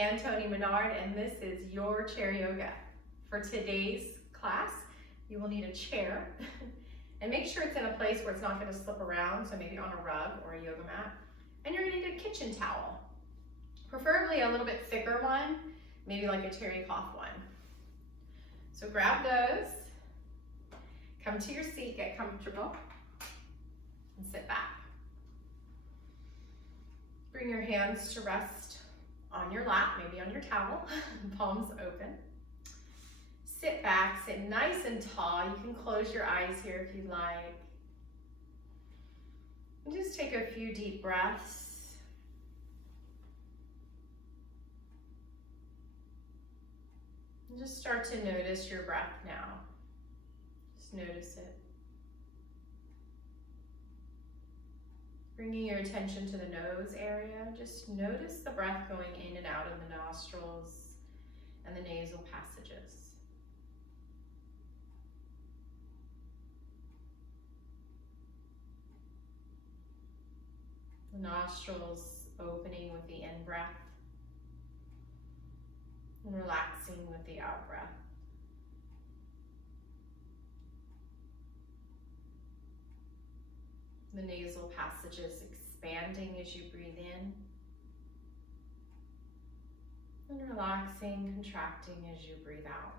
and Toni Minard, and this is your chair yoga. For today's class, you will need a chair, and make sure it's in a place where it's not going to slip around, so maybe on a rug or a yoga mat. And you're going to need a kitchen towel, preferably a little bit thicker one, maybe like a terry cloth one. So grab those, come to your seat, get comfortable, and sit back. Bring your hands to rest on your lap, maybe on your towel, palms open. Sit back, sit nice and tall. You can close your eyes here if you like. And just take a few deep breaths. And just start to notice your breath now. Just notice it. Bringing your attention to the nose area, just notice the breath going in and out of the nostrils and the nasal passages. The nostrils opening with the in-breath and relaxing with the out-breath. The nasal passages expanding as you breathe in, and relaxing, contracting as you breathe out.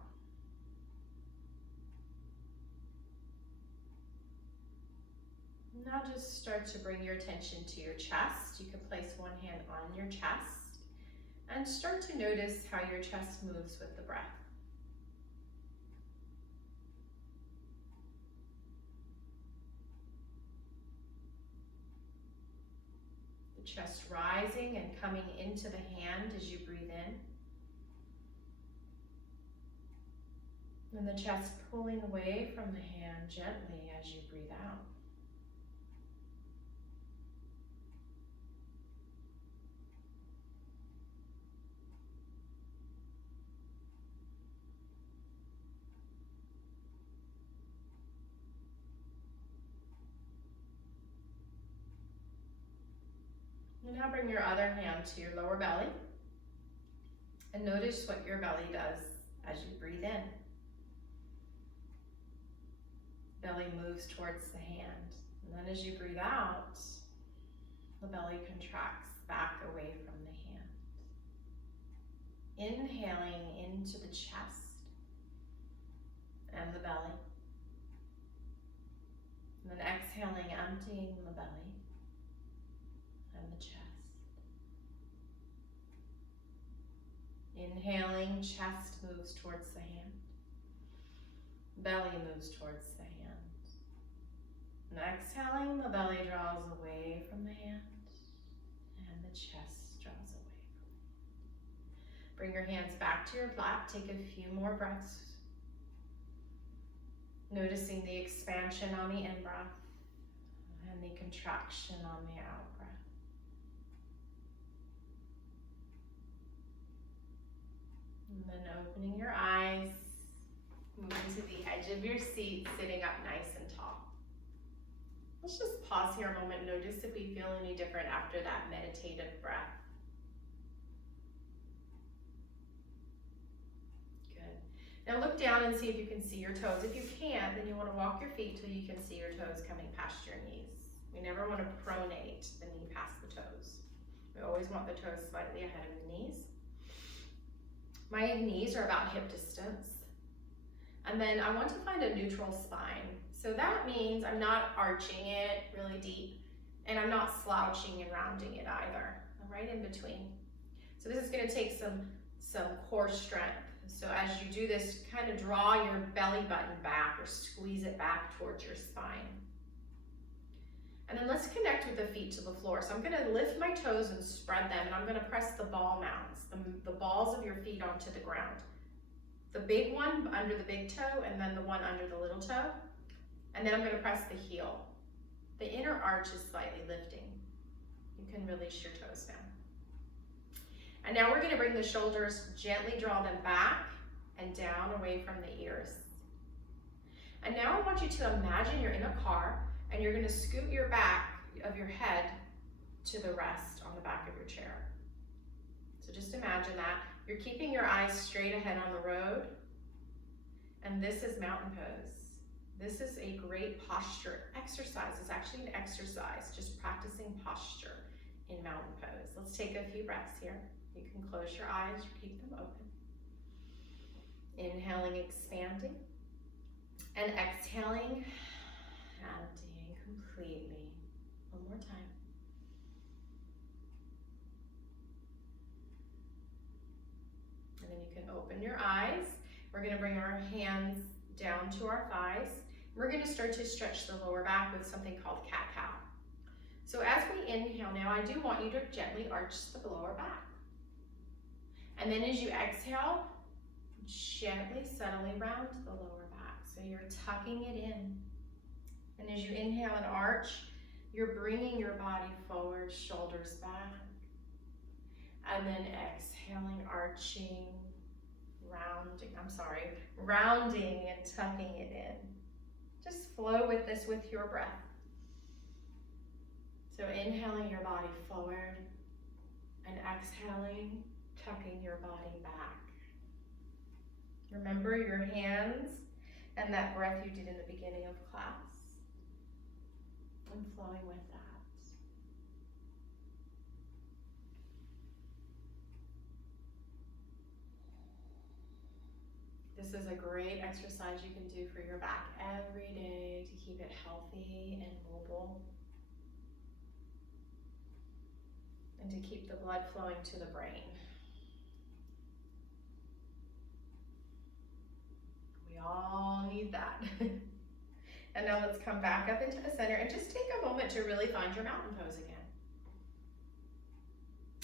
Now just start to bring your attention to your chest. You can place one hand on your chest and start to notice how your chest moves with the breath. The chest rising and coming into the hand as you breathe in. And the chest pulling away from the hand gently as you breathe out. And now bring your other hand to your lower belly and notice what your belly does as you breathe in. Belly moves towards the hand, and then as you breathe out, the belly contracts back away from the hand. Inhaling into the chest and the belly, and then exhaling, emptying the belly and the chest. Inhaling, chest moves towards the hand. Belly moves towards the hand. And exhaling, the belly draws away from the hand and the chest draws away from the hand. Bring your hands back to your lap. Take a few more breaths. Noticing the expansion on the in-breath and the contraction on the out-breath. And then opening your eyes, moving to the edge of your seat, sitting up nice and tall. Let's just pause here a moment, notice if we feel any different after that meditative breath. Good. Now look down and see if you can see your toes. If you can't, then you want to walk your feet till you can see your toes coming past your knees. We never want to pronate the knee past the toes. We always want the toes slightly ahead of the knees. My knees are about hip distance. And then I want to find a neutral spine. So that means I'm not arching it really deep, and I'm not slouching and rounding it either. I'm right in between. So this is going to take some core strength. So as you do this, kind of draw your belly button back or squeeze it back towards your spine. And then let's connect with the feet to the floor. So I'm going to lift my toes and spread them, and I'm going to press the ball mounds, the balls of your feet onto the ground. The big one under the big toe, and then the one under the little toe. And then I'm going to press the heel. The inner arch is slightly lifting. You can release your toes now. And now we're going to bring the shoulders, gently draw them back and down away from the ears. And now I want you to imagine you're in a car and you're going to scoot your back of your head to the rest on the back of your chair. So just imagine imagine that. You're keeping your eyes straight ahead on the road, and this is mountain pose. This is a great posture exercise. It's actually an exercise, just practicing posture in mountain pose. Let's take a few breaths here. You can close your eyes or keep them open. Inhaling, expanding, and exhaling, emptying completely. One more time. And then you can open your eyes. We're going to bring our hands down to our thighs. We're going to start to stretch the lower back with something called cat-cow. So as we inhale now, I do want you to gently arch the lower back. And then as you exhale, gently, subtly round the lower back. So you're tucking it in. And as you inhale and arch, you're bringing your body forward, shoulders back. And then exhaling, arching, rounding and tucking it in. Just flow with this with your breath. So inhaling your body forward and exhaling, tucking your body back. Remember your hands and that breath you did in the beginning of class. And flowing with that. This is a great exercise you can do for your back every day to keep it healthy and mobile. And to keep the blood flowing to the brain. We all need that. And now let's come back up into the center and just take a moment to really find your mountain pose again.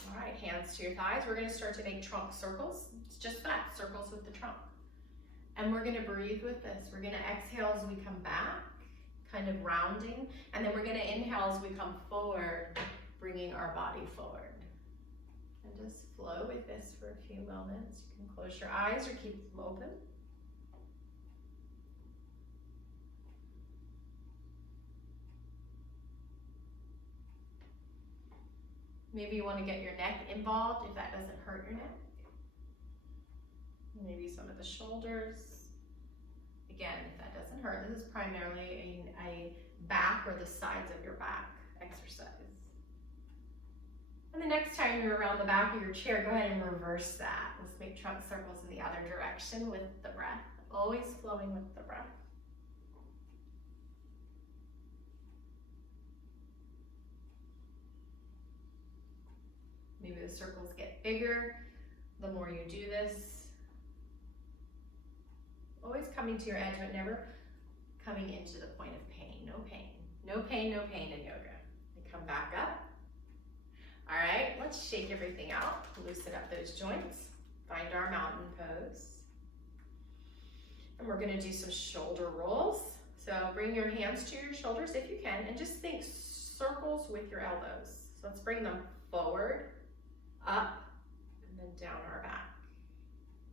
All right, hands to your thighs. We're going to start to make trunk circles. It's just that, circles with the trunk. And we're going to breathe with this. We're going to exhale as we come back, kind of rounding. And then we're going to inhale as we come forward, bringing our body forward. And just flow with this for a few moments. You can close your eyes or keep them open. Maybe you want to get your neck involved if that doesn't hurt your neck. Maybe some of the shoulders. Again, if that doesn't hurt, this is primarily a back or the sides of your back exercise. And the next time you're around the back of your chair, go ahead and reverse that. Let's make trunk circles in the other direction with the breath, always flowing with the breath. Maybe the circles get bigger the more you do this. Always coming to your edge, but never coming into the point of pain. No pain. No pain, no pain in yoga. And come back up. All right, let's shake everything out. Loosen up those joints. Find our mountain pose. And we're gonna do some shoulder rolls. So bring your hands to your shoulders if you can, and just think circles with your elbows. So let's bring them forward, up, and then down our back.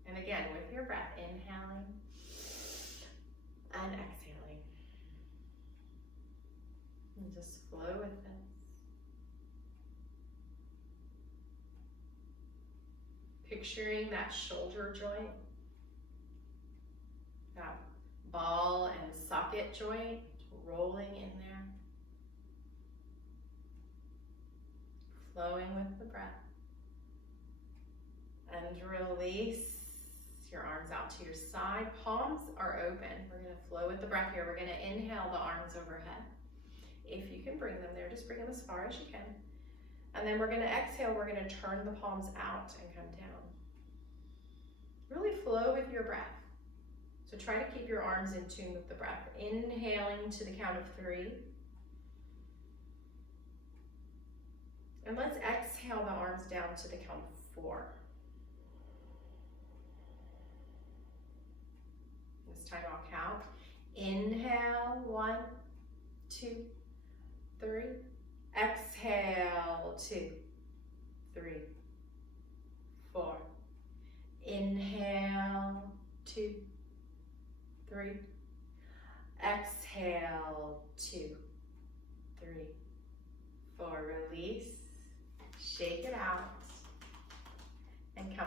And again, with your breath, inhaling and exhaling. And just flow with this. Picturing that shoulder joint, that ball and socket joint rolling in there. Flowing with the breath. And release your arms out to your side. Palms are open. We're going to flow with the breath here. We're going to inhale the arms overhead. If you can bring them there, just bring them as far as you can. And then we're going to exhale. We're going to turn the palms out and come down. Really flow with your breath. So try to keep your arms in tune with the breath. Inhaling to the count of 3. And let's exhale the arms down to the count of 4. This time I'll count. Inhale, 1, 2, 3. Exhale, 2, 3, 4. Inhale, 2, 3. Exhale, 2, 3, 4. Release. Shake it out. And come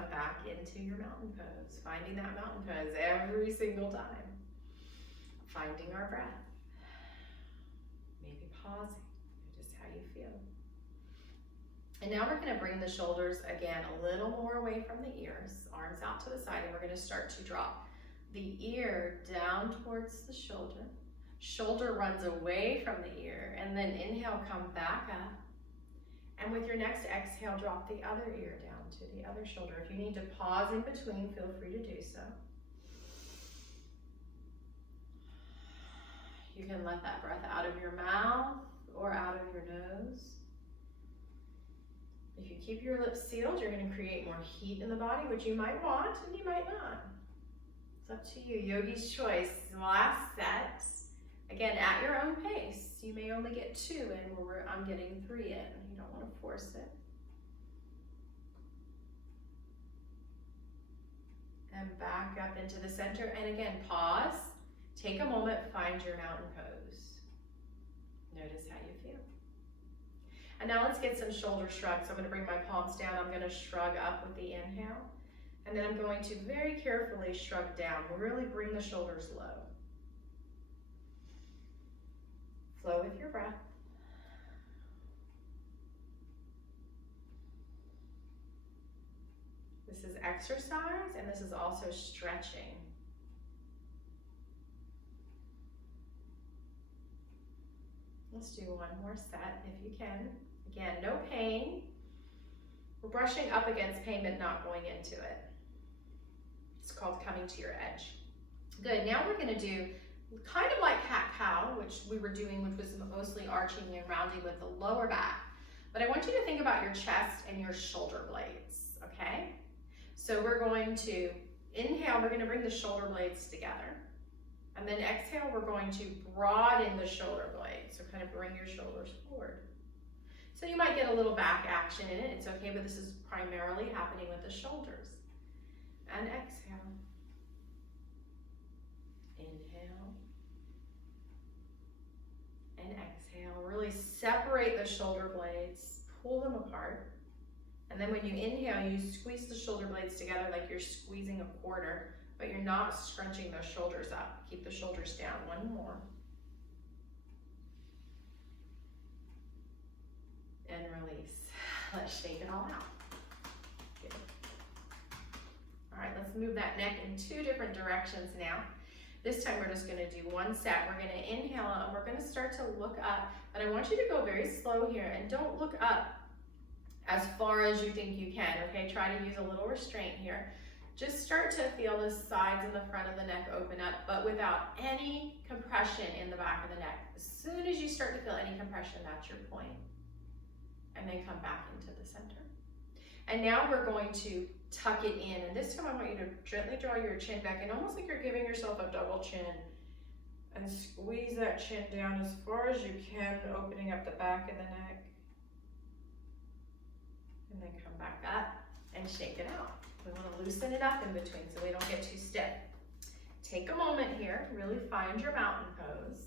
into your mountain pose, finding that mountain pose every single time. Finding our breath. Maybe pausing, just how you feel. And now we're gonna bring the shoulders again a little more away from the ears, arms out to the side, and we're gonna start to drop the ear down towards the shoulder. Shoulder runs away from the ear, and then inhale, come back up. And with your next exhale, drop the other ear down to the other shoulder. If you need to pause in between, feel free to do so. You can let that breath out of your mouth or out of your nose. If you keep your lips sealed, you're going to create more heat in the body, which you might want and you might not. It's up to you. Yogi's choice. Last set. Again, at your own pace. You may only get 2 in where I'm getting 3 in. You don't want to force it. And back up into the center. And again, pause. Take a moment, find your mountain pose. Notice how you feel. And now let's get some shoulder shrugs. So I'm going to bring my palms down. I'm going to shrug up with the inhale. And then I'm going to very carefully shrug down. Really bring the shoulders low. Flow with your breath. This is exercise, and this is also stretching. Let's do one more set if you can. Again, no pain. We're brushing up against pain, but not going into it. It's called coming to your edge. Good, now we're gonna do kind of like cat-cow, which we were doing, which was mostly arching and rounding with the lower back. But I want you to think about your chest and your shoulder blades, okay? So we're going to inhale, we're gonna bring the shoulder blades together. And then exhale, we're going to broaden the shoulder blades. So kind of bring your shoulders forward. So you might get a little back action in it. It's okay, but this is primarily happening with the shoulders. And exhale. Inhale. And exhale. Really separate the shoulder blades. Pull them apart. And then when you inhale, you squeeze the shoulder blades together like you're squeezing a quarter, but you're not scrunching those shoulders up. Keep the shoulders down. One more. And release. Let's shake it all out. Good. All right, let's move that neck in 2 different directions now. This time we're just gonna do 1 set. We're gonna inhale and we're gonna start to look up, but I want you to go very slow here and don't look up as far as you think you can, okay? Try to use a little restraint here. Just start to feel the sides and the front of the neck open up, but without any compression in the back of the neck. As soon as you start to feel any compression, that's your point. And then come back into the center. And now we're going to tuck it in. And this time I want you to gently draw your chin back and almost like you're giving yourself a double chin. And squeeze that chin down as far as you can, opening up the back of the neck. And then come back up and shake it out. We want to loosen it up in between so we don't get too stiff. Take a moment here, really find your mountain pose.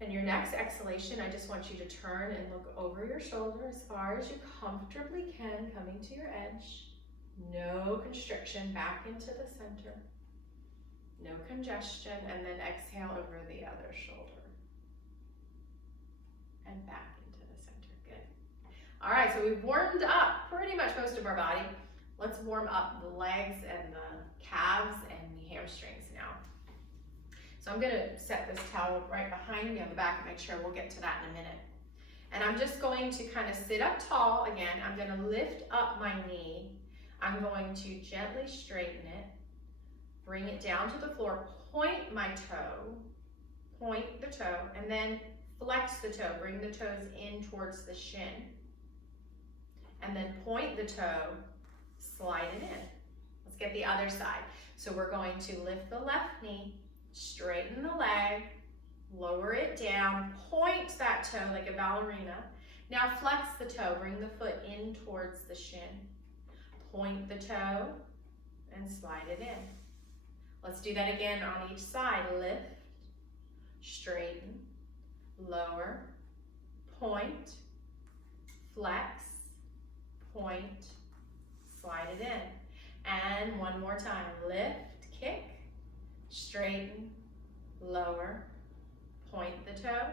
And your next exhalation, I just want you to turn and look over your shoulder as far as you comfortably can, coming to your edge. No constriction, back into the center. No congestion, and then exhale over the other shoulder. And back into the center, good. All right, so we've warmed up pretty much most of our body. Let's warm up the legs and the calves and the hamstrings now. So I'm gonna set this towel right behind me on the back of my chair. We'll get to that in a minute. And I'm just going to kind of sit up tall again. I'm gonna lift up my knee. I'm going to gently straighten it, bring it down to the floor, point my toe, point the toe, and then flex the toe. Bring the toes in towards the shin. And then point the toe, slide it in. Let's get the other side. So we're going to lift the left knee, straighten the leg, lower it down, point that toe like a ballerina. Now flex the toe, bring the foot in towards the shin. Point the toe and slide it in. Let's do that again on each side. Lift, straighten, lower, point, flex, point, slide it in. And one more time, lift, kick, straighten, lower, point the toe,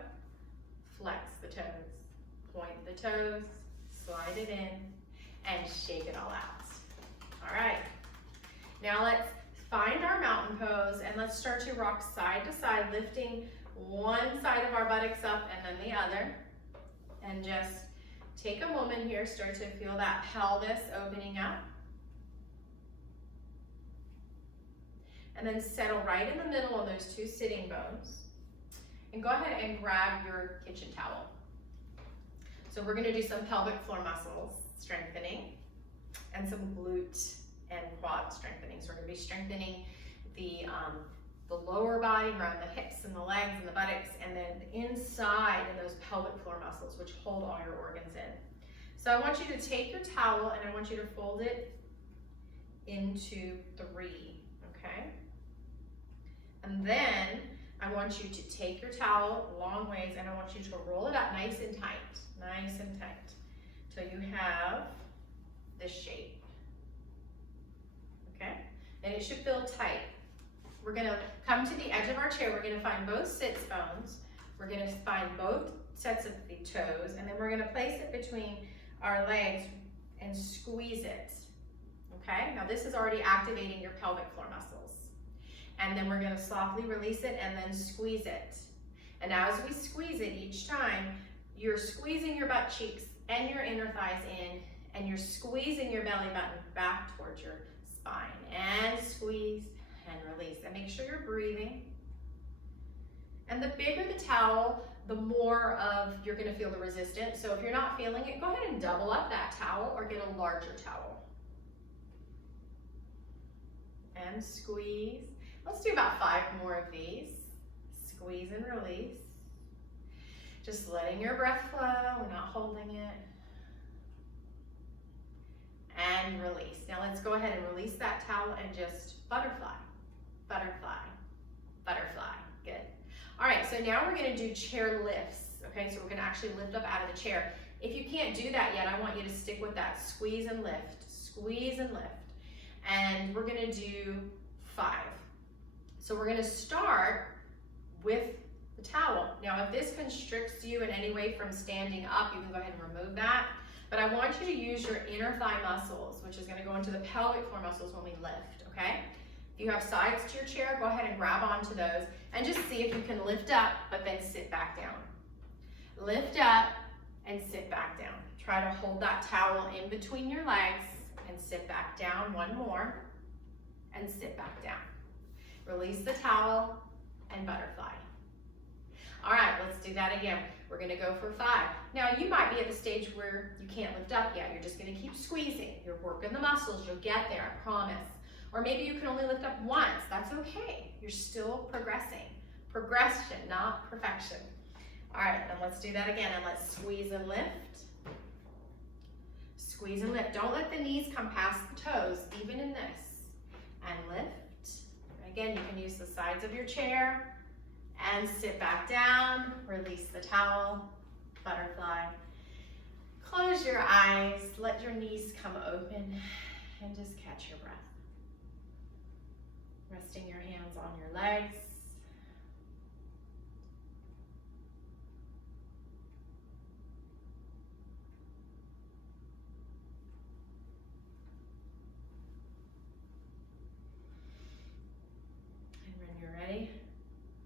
flex the toes, point the toes, slide it in, and shake it all out. All right, now let's find our mountain pose and let's start to rock side to side, lifting one side of our buttocks up and then the other. And just take a moment here, start to feel that pelvis opening up. And then settle right in the middle of those two sitting bones. And go ahead and grab your kitchen towel. So we're gonna do some pelvic floor muscles strengthening and some glute and quad strengthening. So we're gonna be strengthening the lower body around the hips and the legs and the buttocks, and then inside in those pelvic floor muscles, which hold all your organs in. So I want you to take your towel and I want you to fold it into 3, okay? And then I want you to take your towel long ways and I want you to roll it up nice and tight, till you have this shape, okay? And it should feel tight. We're gonna come to the edge of our chair. We're gonna find both sits bones. We're gonna find both sets of the toes, and then we're gonna place it between our legs and squeeze it, okay? Now this is already activating your pelvic floor muscles. And then we're gonna softly release it and then squeeze it. And now as we squeeze it each time, you're squeezing your butt cheeks and your inner thighs in, and you're squeezing your belly button back towards your spine. And squeeze and release. And make sure you're breathing. And the bigger the towel, the more of you're gonna feel the resistance. So if you're not feeling it, go ahead and double up that towel or get a larger towel. And squeeze. Let's do about 5 more of these. Squeeze and release. Just letting your breath flow, we're not holding it. And release. Now let's go ahead and release that towel and just butterfly, butterfly, butterfly. Good. All right, so now we're gonna do chair lifts, okay? So we're gonna actually lift up out of the chair. If you can't do that yet, I want you to stick with that squeeze and lift, squeeze and lift. And we're gonna do 5. So we're gonna start with the towel. Now, if this constricts you in any way from standing up, you can go ahead and remove that. But I want you to use your inner thigh muscles, which is gonna go into the pelvic floor muscles when we lift, okay? If you have sides to your chair, go ahead and grab onto those and just see if you can lift up, but then sit back down. Lift up and sit back down. Try to hold that towel in between your legs and sit back down. 1 more, and sit back down. Release the towel and butterfly. All right, let's do that again. We're gonna go for 5. Now you might be at the stage where you can't lift up yet. You're just gonna keep squeezing. You're working the muscles, you'll get there, I promise. Or maybe you can only lift up once, that's okay. You're still progressing. Progression, not perfection. All right, then let's do that again, and let's squeeze and lift. Squeeze and lift. Don't let the knees come past the toes, even in this. And lift. Again, you can use the sides of your chair and sit back down, release the towel, butterfly. Close your eyes, let your knees come open, and just catch your breath. Resting your hands on your legs.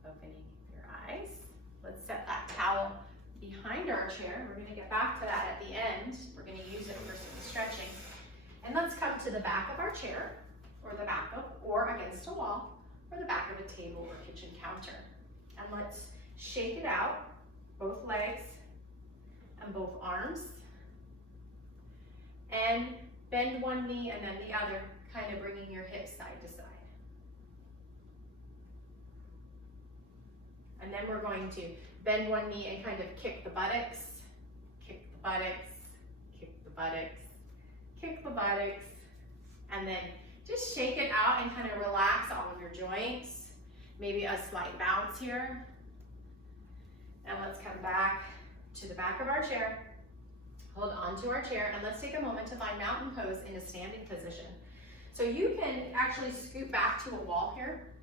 Opening your eyes. Let's set that towel behind our chair. We're going to get back to that at the end. We're going to use it for some stretching. And let's come to the back of our chair, or the back of, or against a wall, or the back of a table or kitchen counter. And let's shake it out, both legs and both arms. And bend one knee and then the other, kind of bringing your hips side to side. And then we're going to bend one knee and kind of kick the buttocks, kick the buttocks, kick the buttocks, kick the buttocks, and then just shake it out and kind of relax all of your joints. Maybe a slight bounce here. And let's come back to the back of our chair. Hold on to our chair, and let's take a moment to find mountain pose in a standing position. So you can actually scoot back to a wall here,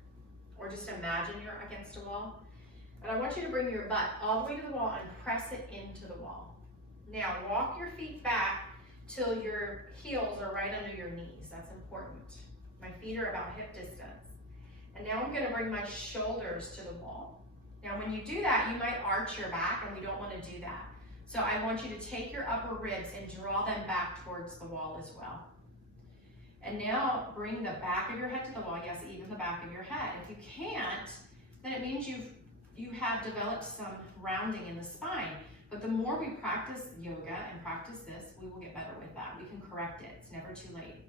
or just imagine you're against a wall. And I want you to bring your butt all the way to the wall and press it into the wall. Now walk your feet back till your heels are right under your knees. That's important. My feet are about hip distance. And now I'm gonna bring my shoulders to the wall. Now when you do that, you might arch your back, and we don't wanna do that. So I want you to take your upper ribs and draw them back towards the wall as well. And now bring the back of your head to the wall. Yes, even the back of your head. If you can't, then it means you have developed some rounding in the spine. But the more we practice yoga and practice this, we will get better with that. We can correct it. It's never too late.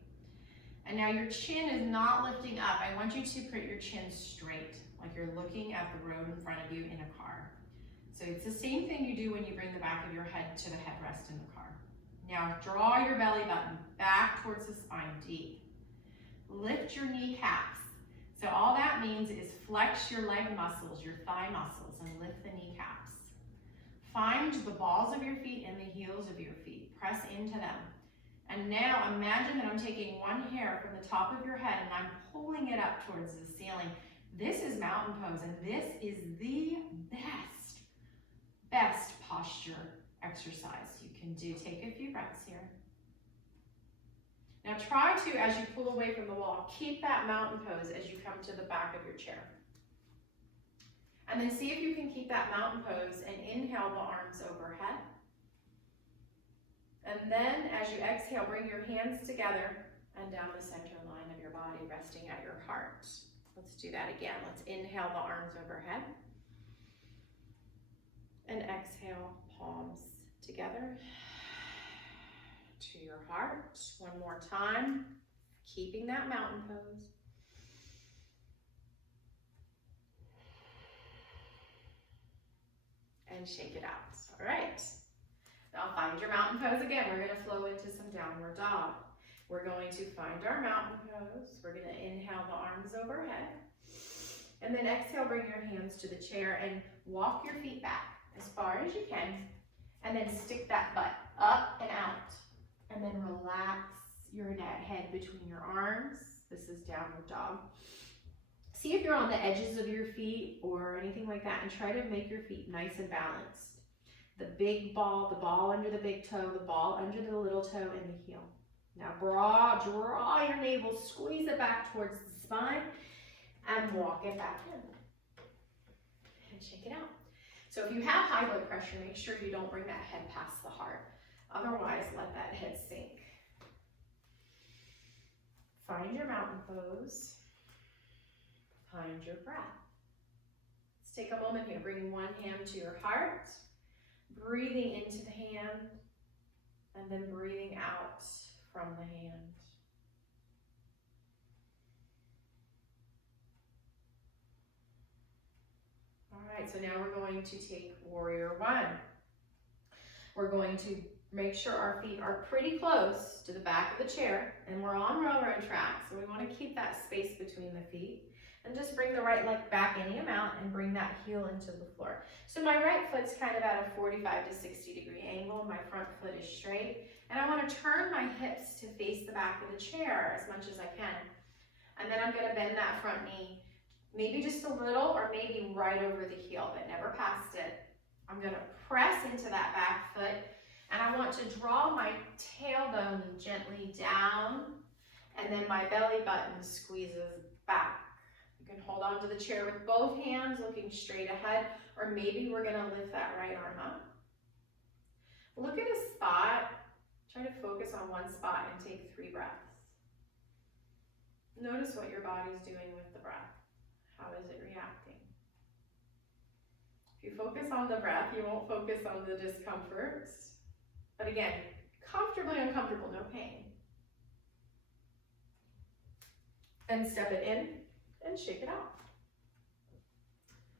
And now your chin is not lifting up. I want you to put your chin straight, like you're looking at the road in front of you in a car. So it's the same thing you do when you bring the back of your head to the headrest in the car. Now draw your belly button back towards the spine, deep. Lift your kneecaps. So all that means is flex your leg muscles, your thigh muscles, and lift the kneecaps. Find the balls of your feet and the heels of your feet. Press into them. And now imagine that I'm taking one hair from the top of your head and I'm pulling it up towards the ceiling. This is mountain pose, and this is the best posture exercise you can do. Take a few breaths here. Now try to, as you pull away from the wall, keep that mountain pose as you come to the back of your chair. And then see if you can keep that mountain pose and inhale the arms overhead. And then as you exhale, bring your hands together and down the center line of your body, resting at your heart. Let's do that again. Let's inhale the arms overhead. And exhale, palms together to your heart. One more time, keeping that mountain pose. And shake it out. All right. Now find your mountain pose again. We're gonna flow into some downward dog. We're going to find our mountain pose. We're gonna inhale the arms overhead. And then exhale, bring your hands to the chair and walk your feet back as far as you can, and then stick that butt up and out, and then relax your head between your arms. This is downward dog. See if you're on the edges of your feet or anything like that, and try to make your feet nice and balanced. The ball under the big toe, the ball under the little toe, and the heel. Now draw your navel, squeeze it back towards the spine, and walk it back in. And shake it out. So if you have high blood pressure, make sure you don't bring that head past the heart. Otherwise, let that head sink. Find your mountain pose. Find your breath. Let's take a moment here. Bring one hand to your heart, breathing into the hand, and then breathing out from the hand. All right, so now we're going to take warrior one. We're going to make sure our feet are pretty close to the back of the chair, and we're on railroad tracks, so we want to keep that space between the feet. And just bring the right leg back any amount and bring that heel into the floor. So my right foot's kind of at a 45 to 60 degree angle. My front foot is straight. And I want to turn my hips to face the back of the chair as much as I can. And then I'm going to bend that front knee, maybe just a little or maybe right over the heel, but never past it. I'm going to press into that back foot, and I want to draw my tailbone gently down, and then my belly button squeezes back. You can hold on to the chair with both hands looking straight ahead, or maybe we're going to lift that right arm up. Look at a spot. Try to focus on one spot and take 3 breaths. Notice what your body's doing with the breath. How is it reacting? If you focus on the breath, you won't focus on the discomfort. But again, comfortably uncomfortable, no pain. And step it in and shake it out.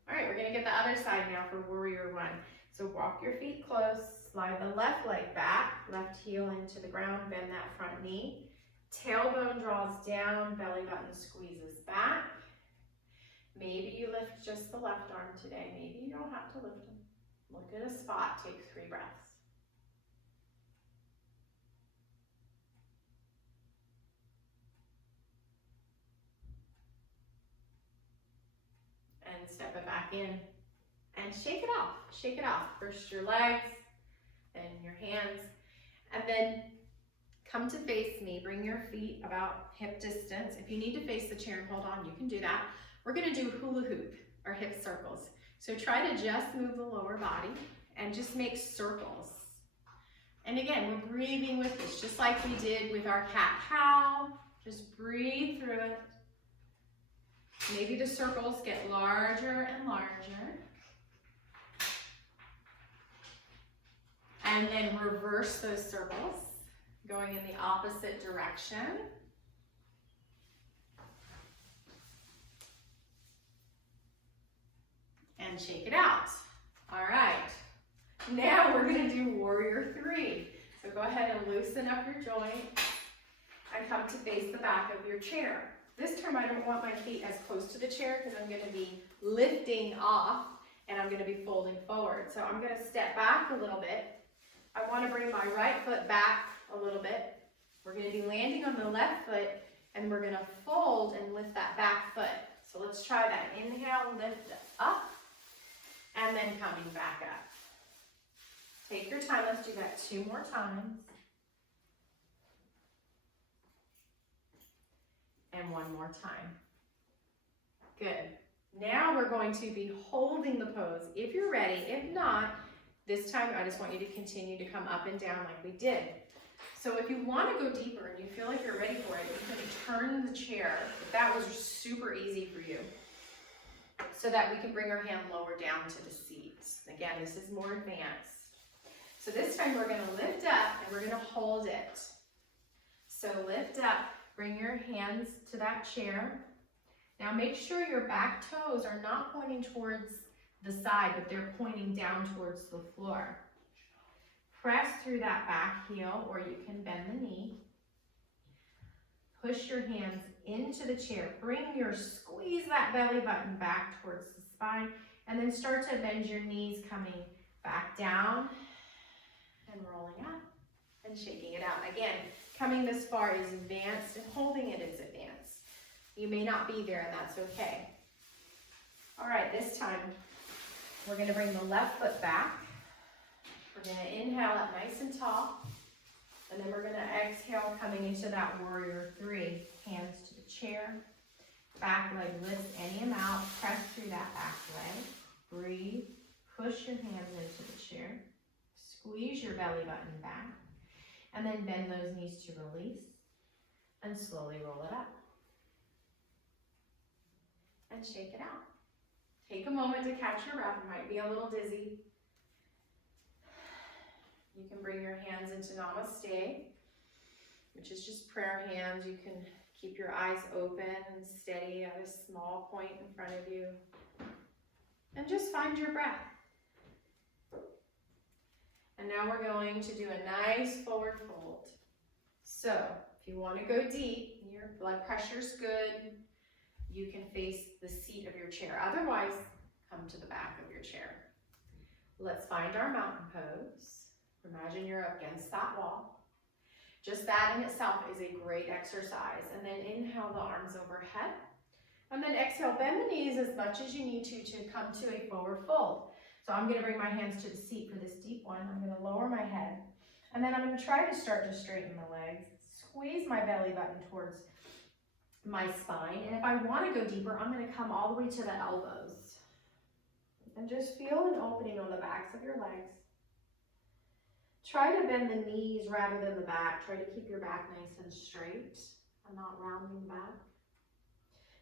All right, we're gonna get the other side now for warrior one. So walk your feet close, slide the left leg back, left heel into the ground, bend that front knee. Tailbone draws down, belly button squeezes back. Maybe you lift just the left arm today. Maybe you don't have to lift them. Look at a spot, take 3 breaths. then step it back in and shake it off. Shake it off. First your legs, then your hands, and then come to face me. Bring your feet about hip distance. If you need to face the chair and hold on, you can do that. We're gonna do hula hoop or hip circles. So try to just move the lower body and just make circles. And again, we're breathing with this, just like we did with our cat-cow. Just breathe through it. Maybe the circles get larger and larger. And then reverse those circles, going in the opposite direction. And shake it out. All right. Now we're gonna do warrior three. So go ahead and loosen up your joint and come to face the back of your chair. This time I don't want my feet as close to the chair because I'm gonna be lifting off and I'm gonna be folding forward. So I'm gonna step back a little bit. I wanna bring my right foot back a little bit. We're gonna be landing on the left foot and we're gonna fold and lift that back foot. So let's try that. Inhale, lift up, and then coming back up. Take your time, let's do that 2 more times. And 1 more time. Good. Now we're going to be holding the pose if you're ready. If not, this time I just want you to continue to come up and down like we did. So if you want to go deeper and you feel like you're ready for it, you can turn the chair. If that was super easy for you, so that we can bring our hand lower down to the seat. Again, this is more advanced. So this time we're going to lift up and we're going to hold it. So lift up, bring your hands to that chair. Now make sure your back toes are not pointing towards the side, but they're pointing down towards the floor. Press through that back heel, or you can bend the knee. Push your hands into the chair. Squeeze that belly button back towards the spine, and then start to bend your knees, coming back down and rolling up and shaking it out. Again, coming this far is advanced and holding it is advanced. You may not be there, and that's okay. All right, this time we're going to bring the left foot back. We're going to inhale up nice and tall, and then we're going to exhale, coming into that warrior three. Hands to the chair, back leg lifts any amount, press through that back leg, breathe, push your hands into the chair, squeeze your belly button back, and then bend those knees to release, and slowly roll it up. And shake it out. Take a moment to catch your breath. It might be a little dizzy. You can bring your hands into Namaste, which is just prayer hands. You can keep your eyes open and steady at a small point in front of you. And just find your breath. And now we're going to do a nice forward fold. So if you want to go deep, your blood pressure's good, you can face the seat of your chair. Otherwise, come to the back of your chair. Let's find our mountain pose. Imagine you're up against that wall. Just that in itself is a great exercise. And then inhale the arms overhead. And then exhale, bend the knees as much as you need to come to a forward fold. So I'm going to bring my hands to the seat for this deep one. I'm going to lower my head. And then I'm going to try to start to straighten the legs. Squeeze my belly button towards my spine. And if I want to go deeper, I'm going to come all the way to the elbows. And just feel an opening on the backs of your legs. Try to bend the knees rather than the back. Try to keep your back nice and straight and not rounding back.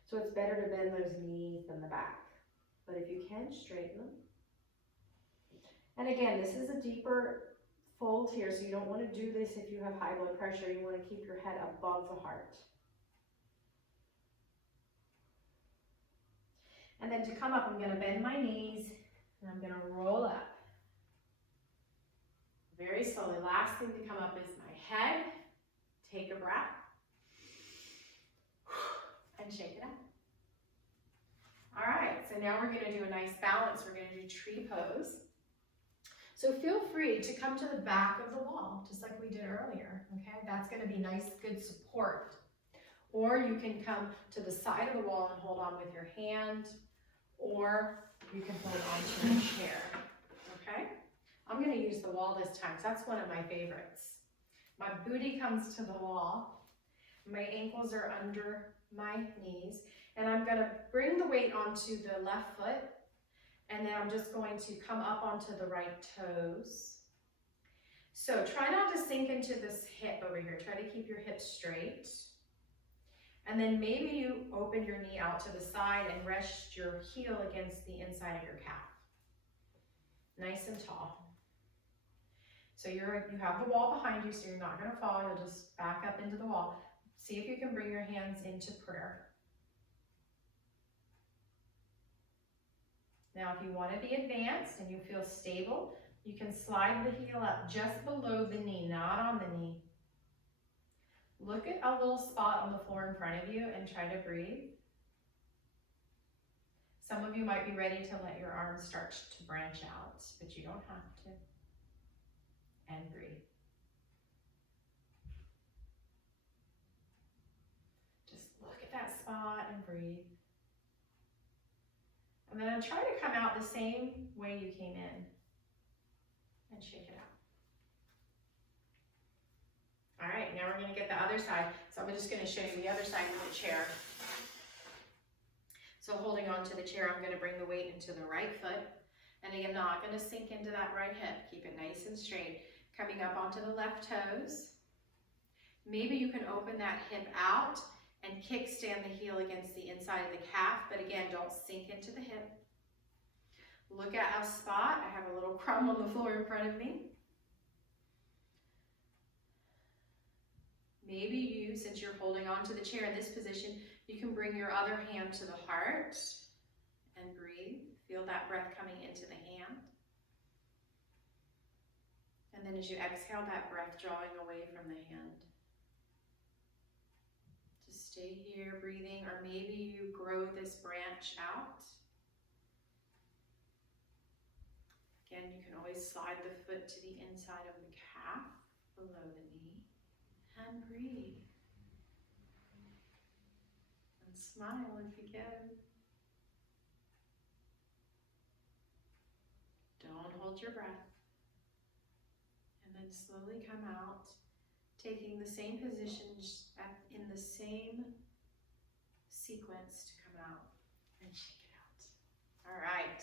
So it's better to bend those knees than the back. But if you can, straighten them. And again, this is a deeper fold here, so you don't want to do this if you have high blood pressure. You want to keep your head above the heart. And then to come up, I'm going to bend my knees and I'm going to roll up. Very slowly. Last thing to come up is my head. Take a breath. And shake it out. All right, so now we're going to do a nice balance. We're going to do tree pose. So feel free to come to the back of the wall, just like we did earlier, okay? That's going to be nice, good support. Or you can come to the side of the wall and hold on with your hand, or you can hold onto a chair, okay? I'm gonna use the wall this time, because that's one of my favorites. My booty comes to the wall, my ankles are under my knees, and I'm gonna bring the weight onto the left foot, and then I'm just going to come up onto the right toes. So try not to sink into this hip over here. Try to keep your hips straight. And then maybe you open your knee out to the side and rest your heel against the inside of your calf. Nice and tall. So you have the wall behind you, so you're not gonna fall. You'll just back up into the wall. See if you can bring your hands into prayer. Now, if you want to be advanced and you feel stable, you can slide the heel up just below the knee, not on the knee. Look at a little spot on the floor in front of you and try to breathe. Some of you might be ready to let your arms start to branch out, but you don't have to. And breathe. Just look at that spot and breathe. And then try to come out the same way you came in and shake it out. All right, now we're gonna get the other side. So I'm just gonna show you the other side of the chair. So holding on to the chair, I'm gonna bring the weight into the right foot. And again, not gonna sink into that right hip. Keep it nice and straight. Coming up onto the left toes. Maybe you can open that hip out and kickstand the heel against the inside of the calf, but again, don't sink into the hip. Look at a spot. I have a little crumb on the floor in front of me. Maybe you, since you're holding on to the chair in this position, you can bring your other hand to the heart and breathe. Feel that breath coming into the hand. And then as you exhale, that breath drawing away from the hand. Just stay here breathing, or maybe you grow this branch out. Again, you can always slide the foot to the inside of the calf, below the knee, and breathe. And smile if you can. Don't hold your breath. And then slowly come out, taking the same positions in the same sequence to come out and shake it out. All right,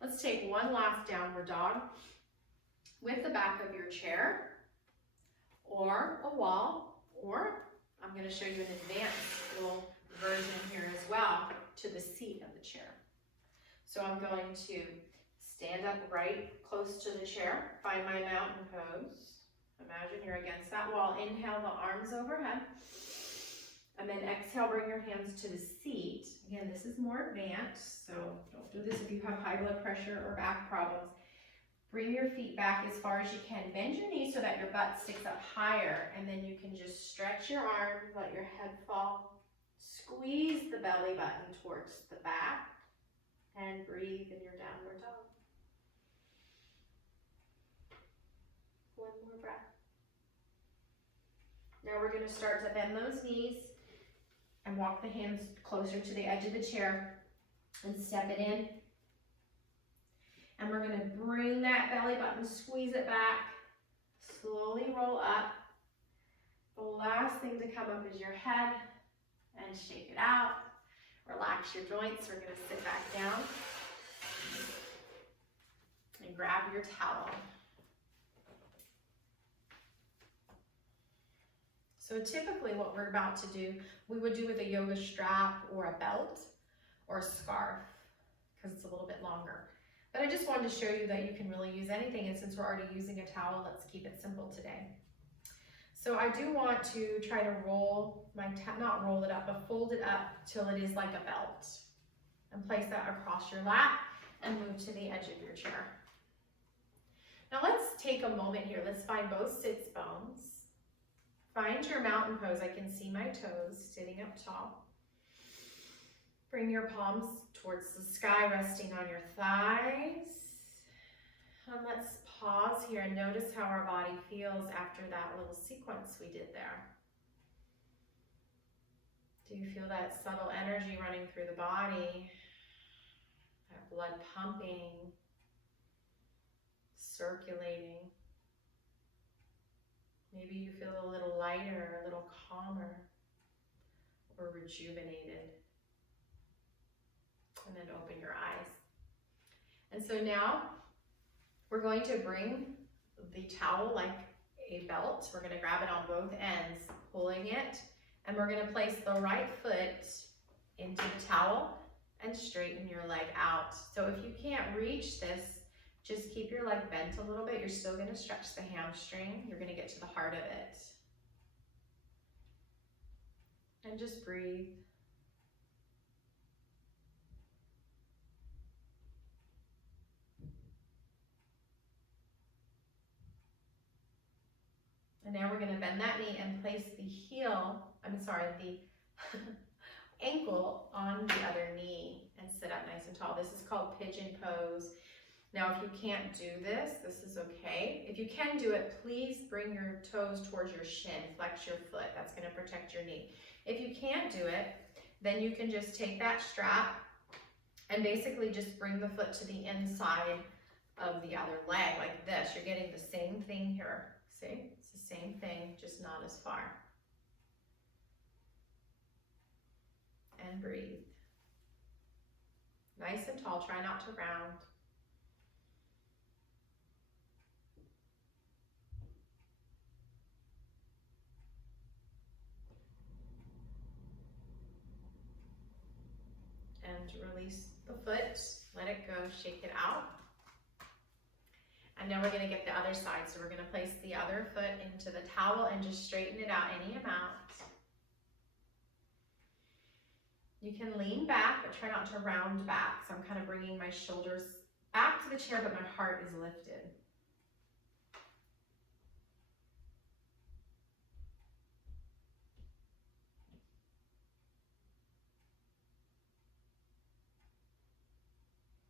let's take one last downward dog with the back of your chair or a wall, or I'm going to show you an advanced little version here as well to the seat of the chair. So I'm going to stand up right close to the chair, find my mountain pose. Imagine you're against that wall. Inhale the arms overhead. And then exhale, bring your hands to the seat. Again, this is more advanced, so don't do this if you have high blood pressure or back problems. Bring your feet back as far as you can. Bend your knees so that your butt sticks up higher, and then you can just stretch your arms, let your head fall. Squeeze the belly button towards the back, and breathe in your downward dog. One more breath. Now we're going to start to bend those knees and walk the hands closer to the edge of the chair and step it in. And we're going to bring that belly button, squeeze it back, slowly roll up. The last thing to come up is your head and shake it out. Relax your joints. We're going to sit back down and grab your towel. So typically what we're about to do, we would do with a yoga strap or a belt or a scarf, because it's a little bit longer. But I just wanted to show you that you can really use anything, and since we're already using a towel, let's keep it simple today. So I do want to try to roll my, not roll it up, but fold it up till it is like a belt. And place that across your lap and move to the edge of your chair. Now let's take a moment here. Let's find both sits bones. Find your mountain pose. I can see my toes sitting up tall. Bring your palms towards the sky, resting on your thighs. And let's pause here and notice how our body feels after that little sequence we did there. Do you feel that subtle energy running through the body? That blood pumping, circulating. Maybe you feel a little lighter, a little calmer, or rejuvenated. And then open your eyes. And so now we're going to bring the towel like a belt. We're going to grab it on both ends, pulling it, and we're going to place the right foot into the towel and straighten your leg out. So if you can't reach this, just keep your leg bent a little bit. You're still going to stretch the hamstring. You're going to get to the heart of it. And just breathe. And now we're going to bend that knee and place the ankle on the other knee and sit up nice and tall. This is called pigeon pose. Now, if you can't do this, this is okay. If you can do it, please bring your toes towards your shin, flex your foot. That's going to protect your knee. If you can't do it, then you can just take that strap and basically just bring the foot to the inside of the other leg like this. You're getting the same thing here. See? It's the same thing, just not as far. And breathe. Nice and tall. Try not to round. And release the foot. Let it go. Shake it out. And now we're going to get the other side. So we're going to place the other foot into the towel and just straighten it out any amount. You can lean back, but try not to round back. So I'm kind of bringing my shoulders back to the chair, but my heart is lifted.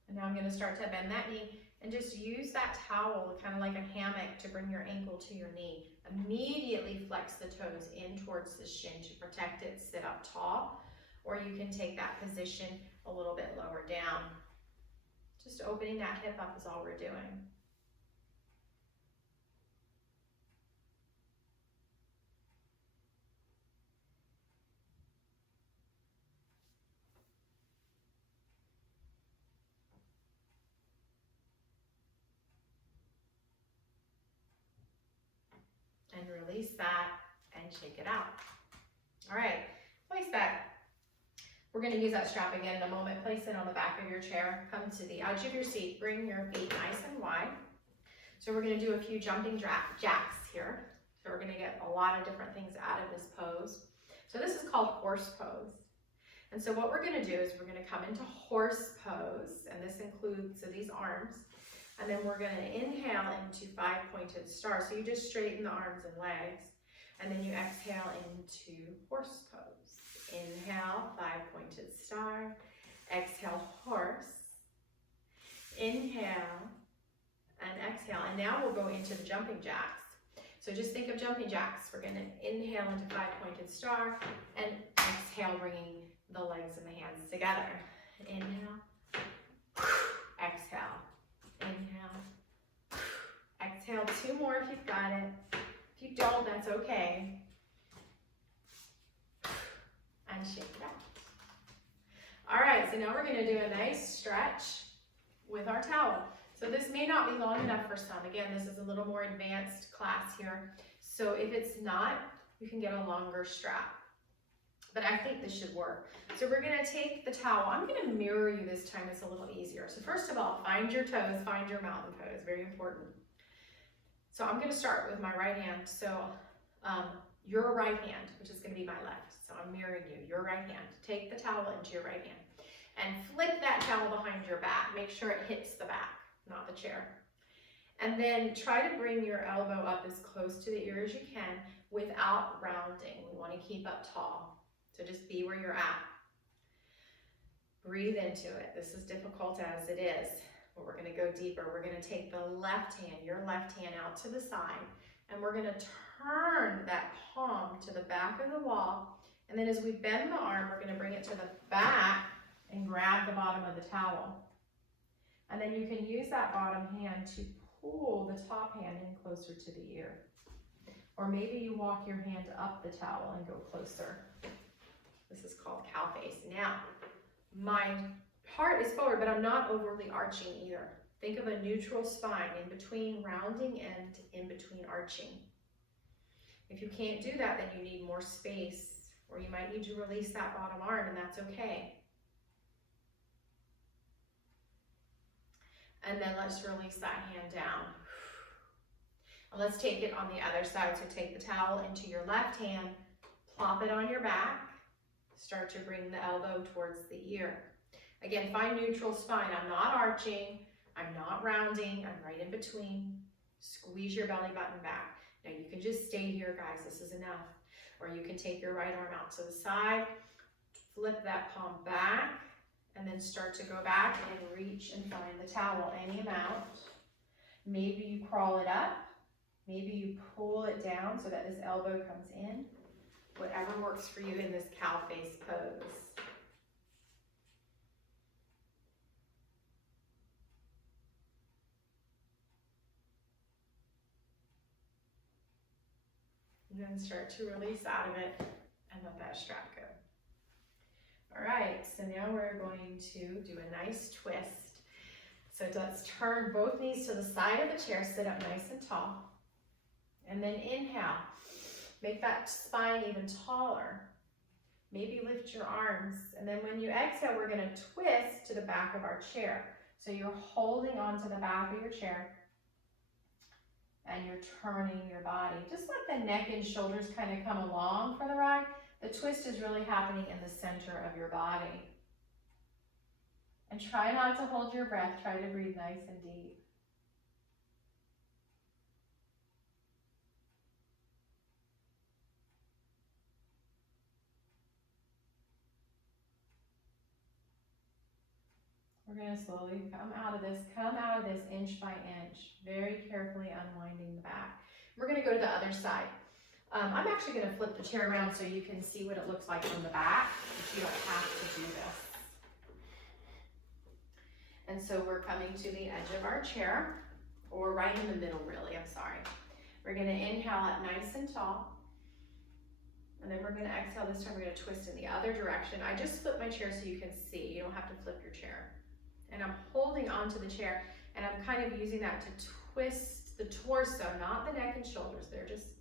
And now I'm going to start to bend that knee and just use that towel, kind of like a hammock, to bring your ankle to your knee. Immediately flex the toes in towards the shin to protect it. Sit up tall, or you can take that position a little bit lower down. Just opening that hip up is all we're doing. And release that and shake it out. All right, place that. We're going to use that strap again in a moment. Place it on the back of your chair. Come to the edge of your seat. Bring your feet nice and wide. So we're going to do a few jumping jacks here. So we're going to get a lot of different things out of this pose. So this is called horse pose. And so what we're going to do is we're going to come into horse pose. And this includes, so these arms. And then we're going to inhale into 5-pointed star. So you just straighten the arms and legs. And then you exhale into horse pose. Inhale, 5-pointed star. Exhale, horse. Inhale and exhale. And now we'll go into the jumping jacks. So just think of jumping jacks. We're going to inhale into 5-pointed star and exhale, bringing the legs and the hands together. Inhale, exhale. Inhale, exhale. 2 more if you've got it. If you don't, that's okay. And shake it out. All right, so now we're going to do a nice stretch with our towel. So this may not be long enough for some. Again, this is a little more advanced class here. So if it's not, you can get a longer strap. But I think this should work. So we're going to take the towel. I'm going to mirror you this time. It's a little easier. So first of all, find your toes, find your mountain pose. Very important. So I'm going to start with my right hand. So your right hand, which is going to be my left. So I'm mirroring you, your right hand. Take the towel into your right hand and flip that towel behind your back. Make sure it hits the back, not the chair. And then try to bring your elbow up as close to the ear as you can without rounding. We want to keep up tall. So just be where you're at. Breathe into it. This is difficult as it is, but we're going to go deeper. We're going to take the left hand, your left hand out to the side, and we're going to turn that palm to the back of the wall. And then as we bend the arm, we're going to bring it to the back and grab the bottom of the towel. And then you can use that bottom hand to pull the top hand in closer to the ear. Or maybe you walk your hand up the towel and go closer. This is called cow face. Now, my heart is forward, but I'm not overly arching either. Think of a neutral spine in between rounding and in between arching. If you can't do that, then you need more space, or you might need to release that bottom arm, and that's okay. And then let's release that hand down. And let's take it on the other side. So take the towel into your left hand, plop it on your back, start to bring the elbow towards the ear. Again, find neutral spine. I'm not arching, I'm not rounding, I'm right in between. Squeeze your belly button back. Now you can just stay here, guys, this is enough. Or you can take your right arm out to the side, flip that palm back, and then start to go back and reach and find the towel, any amount. Maybe you crawl it up, maybe you pull it down so that this elbow comes in. Whatever works for you in this cow face pose. And then start to release out of it and let that strap go. All right, so now we're going to do a nice twist. So let's turn both knees to the side of the chair, sit up nice and tall. And then inhale, make that spine even taller. Maybe lift your arms. And then when you exhale, we're gonna twist to the back of our chair. So you're holding onto the back of your chair and you're turning your body. Just let the neck and shoulders kind of come along for the ride. The twist is really happening in the center of your body. And try not to hold your breath. Try to breathe nice and deep. We're going to slowly come out of this inch by inch, very carefully unwinding the back. We're going to go to the other side. I'm actually going to flip the chair around so you can see what it looks like from the back, but you don't have to do this. And so we're coming to the edge of our chair, or right in the middle really, I'm sorry. We're going to inhale up nice and tall. And then we're going to exhale. This time we're going to twist in the other direction. I just flipped my chair so you can see. You don't have to flip your chair. And I'm holding onto the chair, and I'm kind of using that to twist the torso, not the neck and shoulders. They're just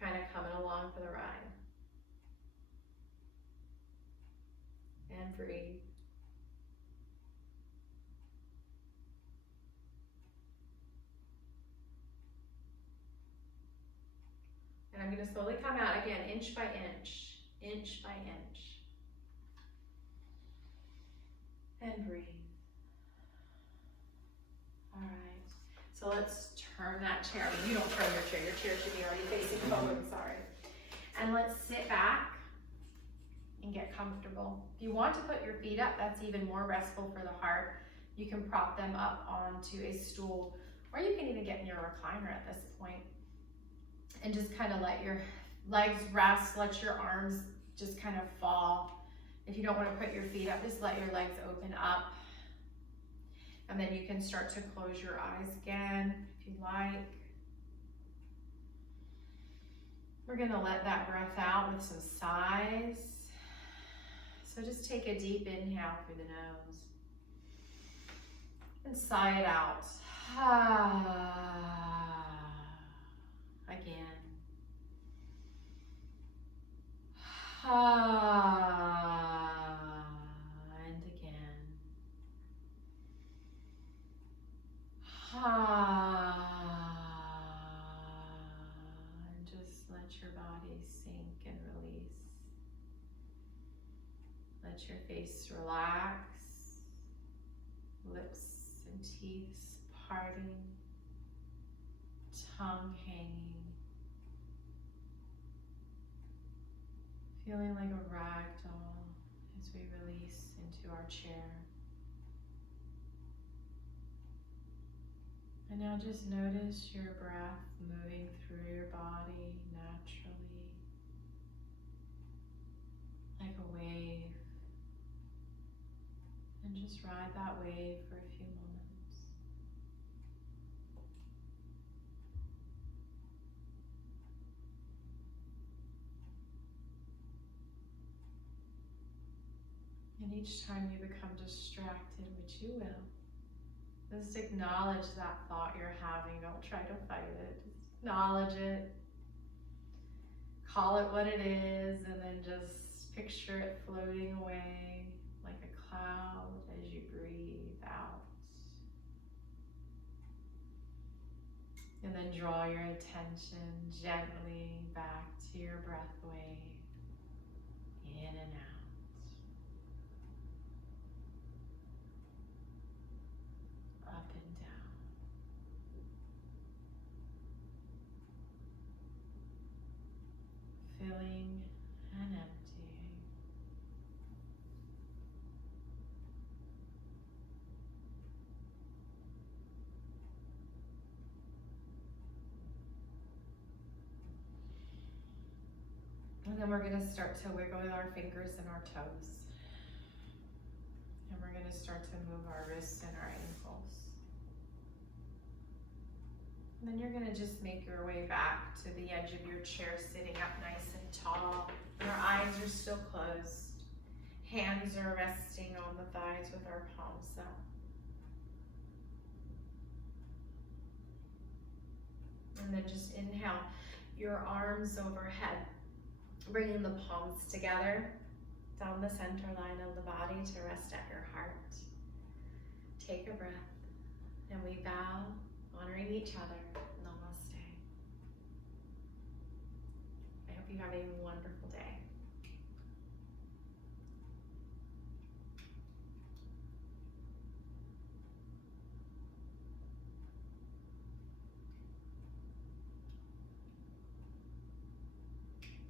kind of coming along for the ride. And breathe. And I'm going to slowly come out again, inch by inch, inch by inch. And breathe. All right, so let's turn that chair. I mean, you don't turn your chair should be already facing forward, sorry. And let's sit back and get comfortable. If you want to put your feet up, that's even more restful for the heart. You can prop them up onto a stool, or you can even get in your recliner at this point. And just kind of let your legs rest, let your arms just kind of fall. If you don't want to put your feet up, just let your legs open up. And then you can start to close your eyes again, if you like. We're gonna let that breath out with some sighs. So just take a deep inhale through the nose. And sigh it out. Again. And again. And just let your body sink and release. Let your face relax. Lips and teeth parting. Tongue hanging. Feeling like a rag doll as we release into our chair. And now just notice your breath moving through your body naturally, like a wave. And just ride that wave for a few moments. And each time you become distracted, which you will, just acknowledge that thought you're having. Don't try to fight it. Just acknowledge it. Call it what it is, and then just picture it floating away like a cloud as you breathe out. And then draw your attention gently back to your breath wave, in and out. Up and down. Filling and emptying. And then we're going to start to wiggle our fingers and our toes. And we're going to start to move our wrists and our ankles. And then you're going to just make your way back to the edge of your chair, sitting up nice and tall. Our eyes are still closed. Hands are resting on the thighs with our palms up. And then just inhale your arms overhead, bringing the palms together down the center line of the body to rest at your heart. Take a breath, and we bow, honoring each other. Namaste. I hope you have a wonderful day.